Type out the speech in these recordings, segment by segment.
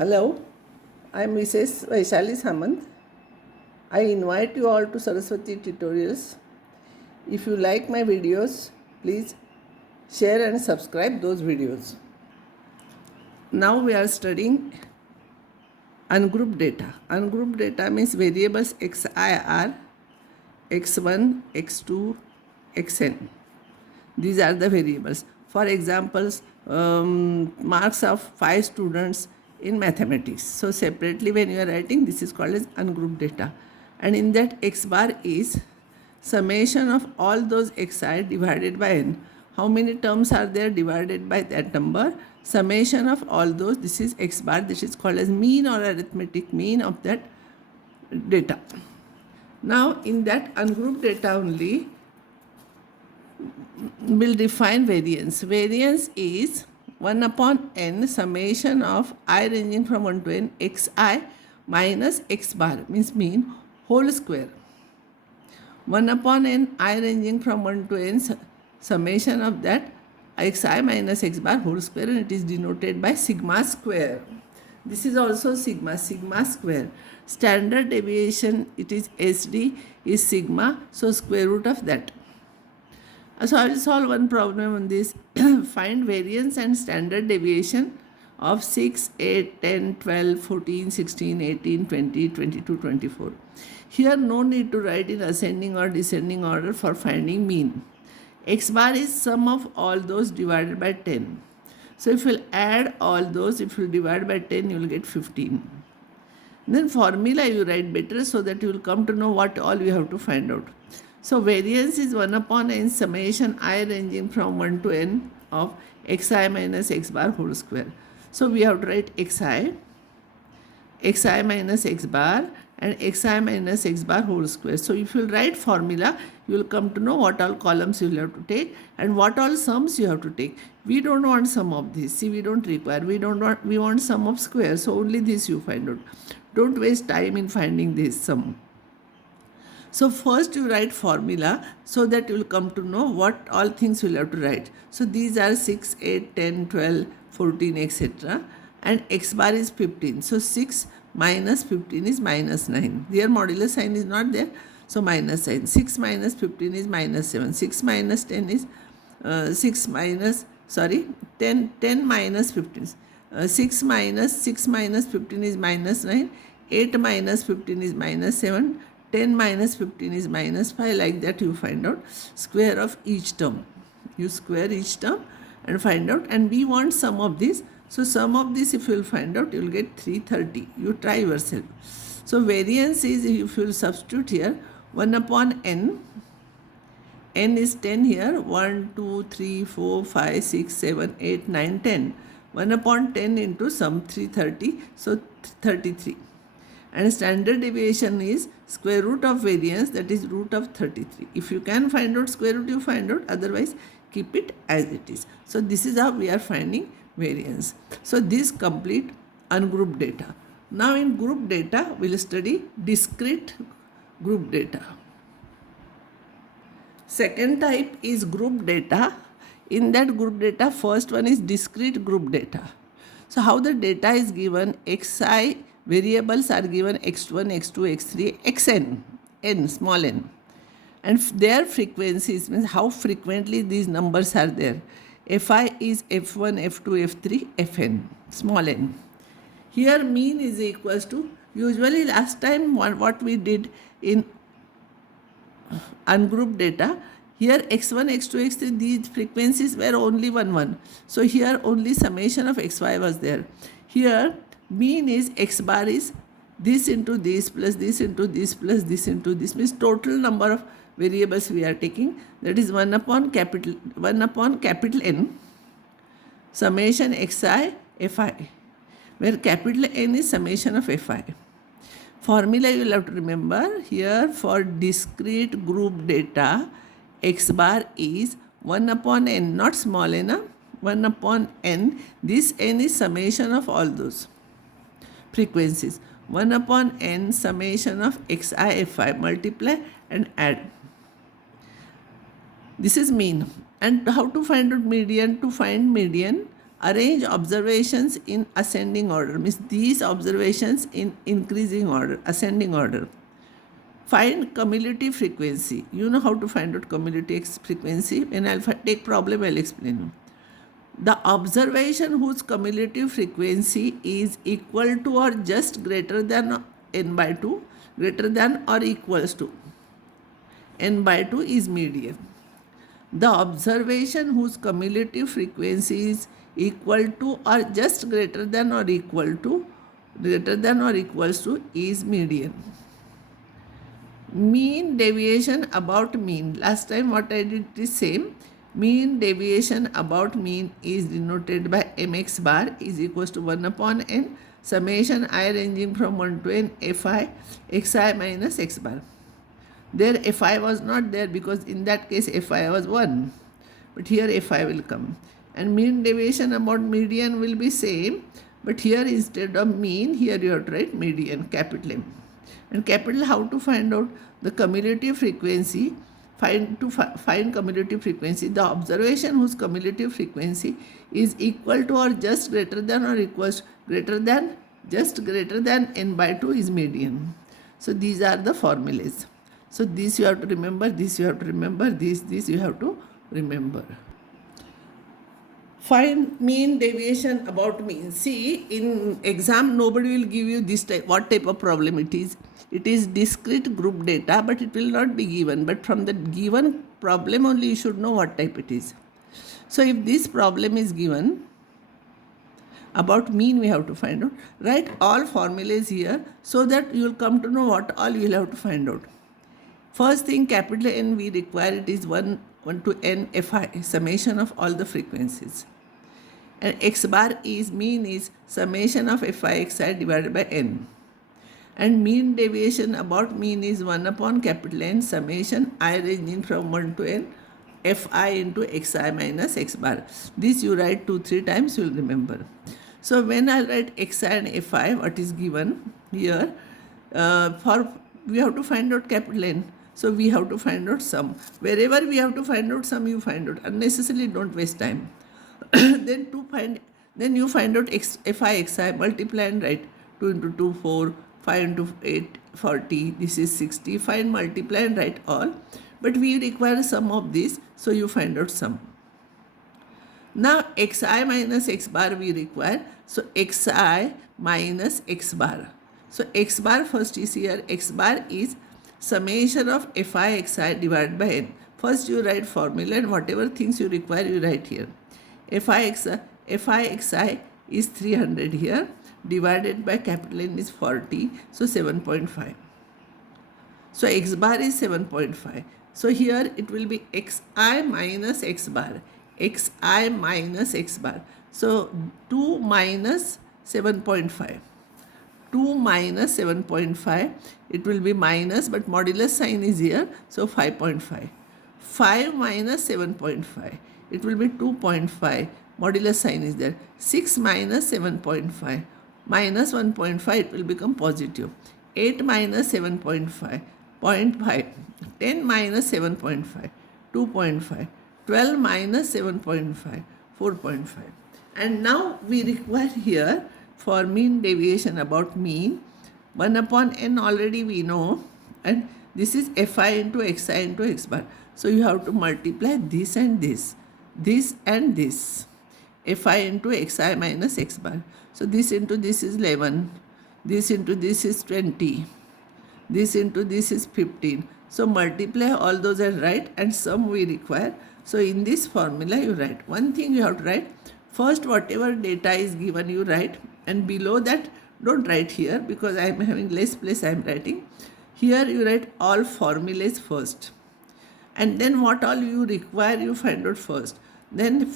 Hello, I am Mrs. Vaishali Samant. I invite you all to Saraswati Tutorials. If you like my videos, please share and subscribe those videos. Now we are studying ungrouped data. Ungrouped data means variables xi are x1, x2, xn. These are the variables. For examples, marks of 5 students in mathematics. So separately when you are writing, this is called as ungrouped data. And in that x bar is summation of all those xi divided by n. How many terms are there divided by that number? Summation of all those, this is x bar. This is called as mean or arithmetic mean of that data. Now in that ungrouped data only, we'll define variance. Variance is 1 upon n summation of I ranging from 1 to n xi minus x bar means mean whole square. 1 upon n I ranging from 1 to n summation of that xi minus x bar whole square, and it is denoted by sigma square. This is also sigma square. Standard deviation, it is SD, is sigma, so square root of that. So I will solve one problem on this. Find variance and standard deviation of 6, 8, 10, 12, 14, 16, 18, 20, 22, 24. Here no need to write in ascending or descending order for finding mean. X bar is sum of all those divided by 10. So if you add all those, if you divide by 10, you will get 15. Then formula you write better so that you will come to know what all you have to find out. So variance is 1 upon n summation I ranging from 1 to n of xi minus x bar whole square. So we have to write xi minus x bar and xi minus x bar whole square. So if you write formula, you will come to know what all columns you will have to take and what all sums you have to take. We don't want sum of this. See, we don't require. We want sum of squares. So only this you find out. Don't waste time in finding this sum. So first you write formula so that you will come to know what all things you will have to write. So these are 6, 8, 10, 12, 14, etc. And x bar is 15. So 6 minus 15 is minus 9. Their modulus sign is not there. So minus sign. 6 minus 15 is minus 7. 6 minus 10 is 10 minus 15. 6 minus 15 is minus 9. 8 minus 15 is minus 7. 10 minus 15 is minus 5. Like that you find out square of each term. You square each term and find out. And we want sum of this. So sum of this, if you will find out, you will get 330. You try yourself. So variance is, if you will substitute here, 1 upon n. N is 10 here. 1, 2, 3, 4, 5, 6, 7, 8, 9, 10. 1 upon 10 into sum 330. So 33. And standard deviation is square root of variance, that is root of 33. If you can find out square root, you find out. Otherwise, keep it as it is. So this is how we are finding variance. So this complete ungrouped data. Now in group data, we will study discrete group data. Second type is group data. In that group data, first one is discrete group data. So how the data is given, xi variables are given x1, x2, x3, xn, n, small n. And their frequencies means how frequently these numbers are there. Fi is f1, f2, f3, fn, small n. Here mean is equals to, usually last time what we did in ungrouped data, here x1, x2, x3, these frequencies were only 1, 1. So here only summation of xy was there. Here mean is x bar is this into this plus this into this plus this into this, means total number of variables we are taking, that is 1 upon capital N summation xi fi, where capital N is summation of fi. Formula you will have to remember here for discrete group data, x bar is 1 upon n, not small n, 1 upon n. This n is summation of all those frequencies. 1 upon n summation of xi fi, multiply and add. This is mean. And how to find out median? To find median, Arrange observations in ascending order, means these observations in increasing order, ascending order. Find cumulative frequency. You know how to find out cumulative frequency. When I'll take problem, I'll explain you. The observation whose cumulative frequency is equal to or just greater than n by 2, greater than or equals to n by 2 is median. The observation whose cumulative frequency is equal to or just greater than or equals to is median. Mean deviation about mean. Last time what I did is same. Mean deviation about mean is denoted by mx bar is equals to 1 upon n summation I ranging from 1 to n fi xi minus x bar. There fi was not there because in that case fi was 1. But here fi will come. And mean deviation about median will be same. But here instead of mean, here you have to write median, capital M. And capital, how to find out the cumulative frequency? Find cumulative frequency, the observation whose cumulative frequency is equal to or just greater than or equals greater than n by 2 is median. So these are the formulas. So this you have to remember, this you have to remember, this you have to remember. Find mean deviation about mean. See, in exam nobody will give you this type, what type of problem it is. It is discrete group data, but it will not be given. But from the given problem only you should know what type it is. So if this problem is given, about mean we have to find out. Write all formulas here so that you will come to know what all you will have to find out. First thing, capital N we require, it is 1 to n fi, summation of all the frequencies. And x bar is mean is summation of fi xi divided by n. And mean deviation about mean is 1 upon capital N summation I ranging from 1 to n fi into xi minus x bar. This you write 2-3 times, you will remember. So when I write xi and fi, what is given here, we have to find out capital N. So we have to find out sum. Wherever we have to find out sum, you find out. Unnecessarily don't waste time. Then you find out fi xi, multiply and write 2 into 2, 4, 5 into 8, 40, this is 60. Find, multiply and write all. But we require sum of this, so you find out sum. Now xi minus x bar we require, so xi minus x bar. So x bar first is here, x bar is summation of fi xi divided by n. First you write formula and whatever things you require you write here. fi xi is 300 here, divided by capital N is 40, so 7.5. So x bar is 7.5. So here it will be xi minus x bar. Xi minus x bar. So 2 minus 7.5. 2 minus 7.5. It will be minus, but modulus sign is here. So 5.5. 5 minus 7.5. It will be 2.5. Modulus sign is there. 6 minus 7.5. Minus 1.5, it will become positive. 8 minus 7.5, 0.5. 10 minus 7.5, 2.5. 12 minus 7.5, 4.5. And now we require here for mean deviation about mean, 1 upon n already we know, and this is fi into xi into x bar. So you have to multiply this and this and this. Fi into xi minus x bar. So this into this is 11, this into this is 20, this into this is 15. So multiply all those and write, and sum we require. So in this formula you write. One thing you have to write, first whatever data is given you write, and below that don't write here because I am having less place I am writing. Here you write all formulas first. And then what all you require you find out first. Then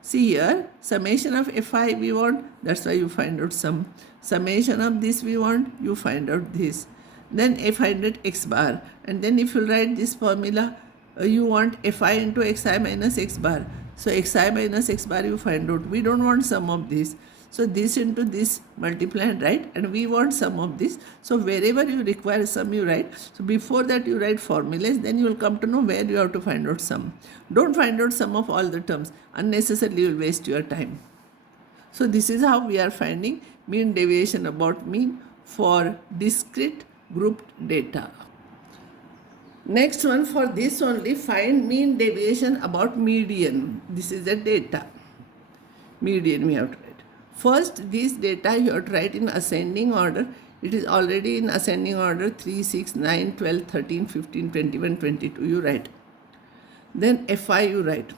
see here, summation of fi we want, that's why you find out sum. Summation of this we want, you find out this. Then fi into x bar. And then if you write this formula, you want fi into xi minus x bar. So xi minus x bar you find out. We don't want sum of this. So this into this multiply and write, and we want sum of this. So wherever you require sum you write. So before that you write formulas, then you will come to know where you have to find out sum. Don't find out sum of all the terms. Unnecessarily you will waste your time. So this is how we are finding mean deviation about mean for discrete grouped data. Next one, for this only, find mean deviation about median. This is the data. Median we have to write. First, this data you have to write in ascending order. It is already in ascending order 3, 6, 9, 12, 13, 15, 21, 22 you write. Then Fi you write.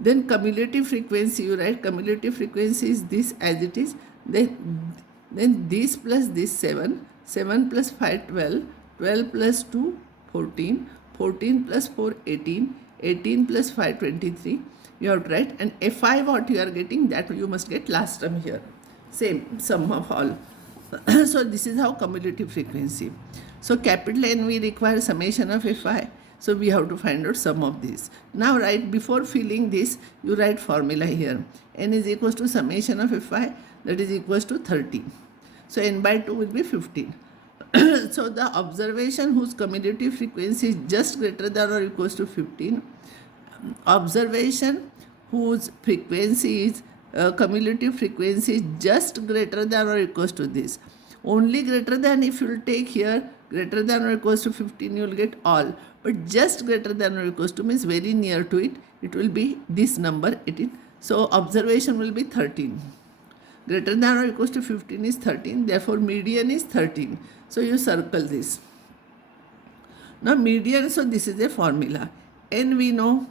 Then cumulative frequency you write. Cumulative frequency is this as it is. Then this plus this 7, 7 plus 5, 12, 12 plus 2, 14, 14 plus 4, 18, 18 plus 5, 23. You have to write, and Fi what you are getting, that you must get last term here. Same, sum of all. So this is how cumulative frequency. So capital N we require summation of Fi. So we have to find out sum of these. Now write, before filling this, you write formula here. N is equals to summation of Fi, that is equals to 30. So N by 2 will be 15. So the observation whose cumulative frequency is just greater than or equals to 15, observation whose frequency is cumulative frequency is just greater than or equals to this. Only greater than, if you will take here greater than or equals to 15, you will get all. But just greater than or equals to means very near to it. It will be this number 18. So observation will be 13. Greater than or equals to 15 is 13. Therefore median is 13. So you circle this. Now median, so this is a formula. N we know.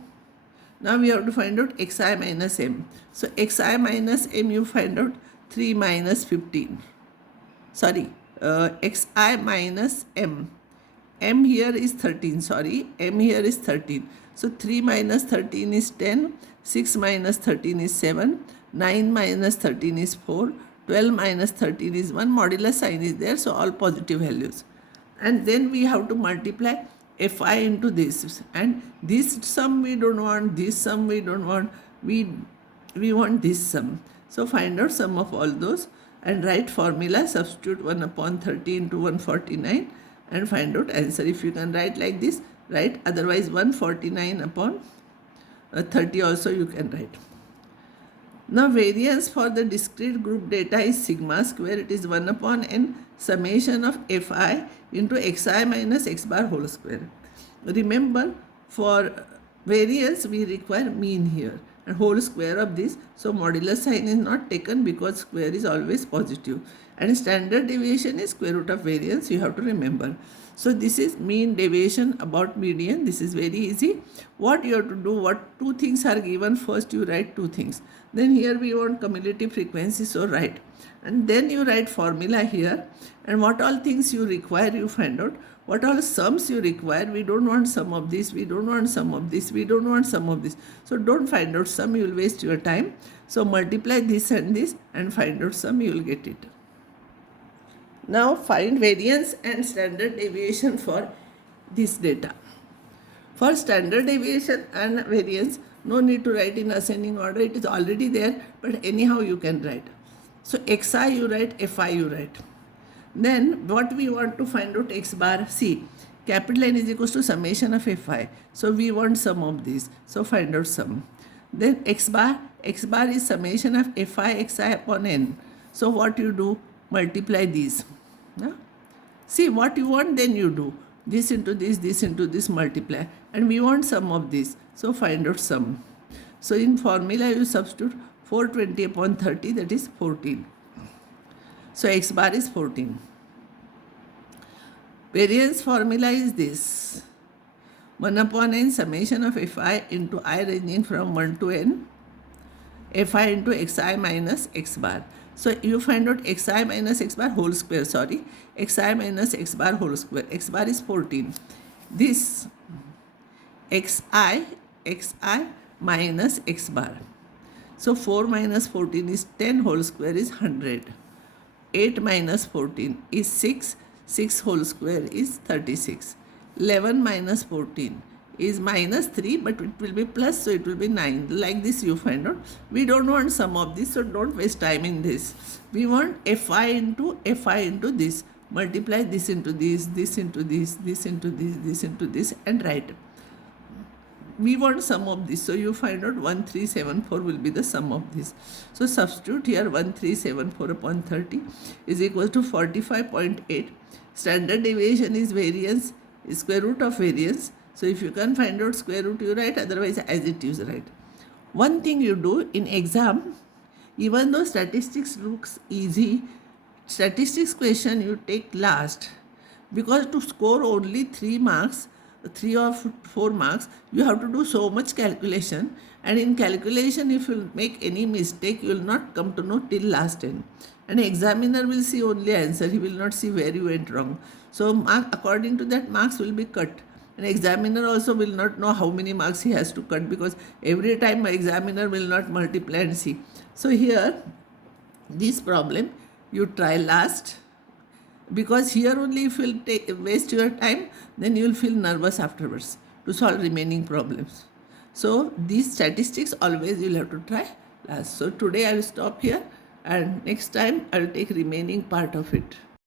Now we have to find out xi minus m. So xi minus m you find out 3 minus 15. Sorry, xi minus m. M here is 13, sorry. M here is 13. So 3 minus 13 is 10. 6 minus 13 is 7. 9 minus 13 is 4. 12 minus 13 is 1. Modular sign is there, so all positive values. And then we have to multiply Fi into this. And this sum we don't want, this sum we don't want. We want this sum. So find out sum of all those and write formula, substitute 1 upon 30 into 149 and find out answer. If you can write like this, write. Otherwise 149 upon 30 also you can write. Now variance for the discrete group data is sigma square. It is 1 upon n summation of Fi into xi minus x bar whole square. Remember, for variance we require mean here and whole square of this. So modulus sign is not taken because square is always positive. And standard deviation is square root of variance, you have to remember. So this is mean deviation about median. This is very easy. What you have to do, what two things are given, first you write two things. Then here we want cumulative frequency, so write. And then you write formula here. And what all things you require, you find out. What all sums you require, we don't want sum of this, we don't want sum of this, we don't want sum of this. So don't find out sum, you will waste your time. So multiply this and find out sum, you will get it. Now find variance and standard deviation for this data. For standard deviation and variance, no need to write in ascending order, it is already there, but anyhow you can write. So xi you write, fi you write. Then what we want to find out x bar, see, capital N is equals to summation of Fi. So we want sum of this, so find out sum. Then x bar is summation of Fi xi upon n. So what you do, multiply these. Yeah? See what you want, then you do. This into this, multiply. And we want sum of this. So find out sum. So in formula you substitute 420 upon 30, that is 14. So x bar is 14. Variance formula is this. 1 upon n summation of Fi into I ranging from 1 to n. Fi into xi minus x bar. So you find out xi minus x bar whole square, sorry. Xi minus x bar whole square. X bar is 14. This xi minus x bar. So 4 minus 14 is 10, whole square is 100. 8 minus 14 is 6. 6 whole square is 36. 11 minus 14 is minus 3, but it will be plus, so it will be 9. Like this you find out. We don't want sum of this, so don't waste time in this. We want Fi into this. Multiply this into this into this, this into this, this into this, and write. we want sum of this. So you find out 1374 will be the sum of this. So substitute here 1374 upon 30 is equal to 45.8. Standard deviation is variance, is square root of variance. So if you can find out square root, you write, otherwise as it is write. One thing you do in exam, even though statistics looks easy, statistics question you take last, because to score only 3 marks, 3 or 4 marks, you have to do so much calculation, and in calculation if you make any mistake, you will not come to know till last end. An examiner will see only answer, he will not see where you went wrong. So mark, according to that, marks will be cut. An examiner also will not know how many marks he has to cut, because every time my examiner will not multiply and see. So here, this problem you try last, because here only if you will waste your time, then you will feel nervous afterwards to solve remaining problems. So these statistics always you will have to try last. So today I will stop here, and next time I will take remaining part of it.